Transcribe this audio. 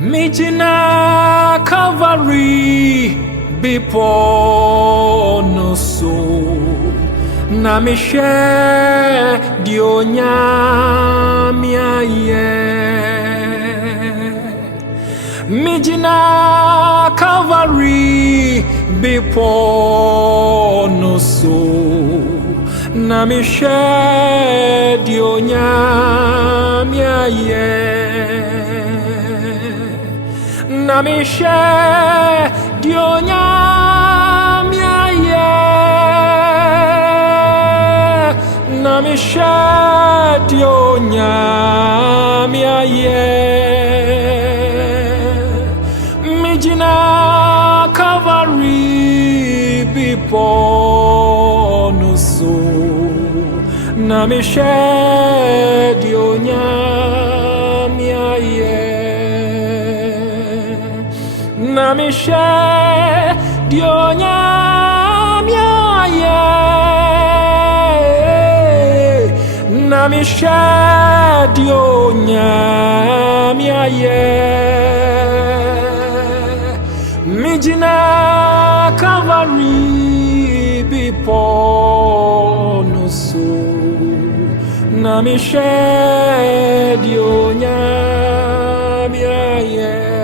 Migyina Calvary, Bepo no so na me share di onyame aye. Migyina Calvary, Bepo no so na me share di onyame aye. Na me share di onyame aye. Na me share di onyame aye. Migyina Calvary, Bepo no so na me share di onyame aye. Na me share di onyame aye. Na me share di onyame aye. Migyina Calvary, Bepo no so na me share di onyame aye.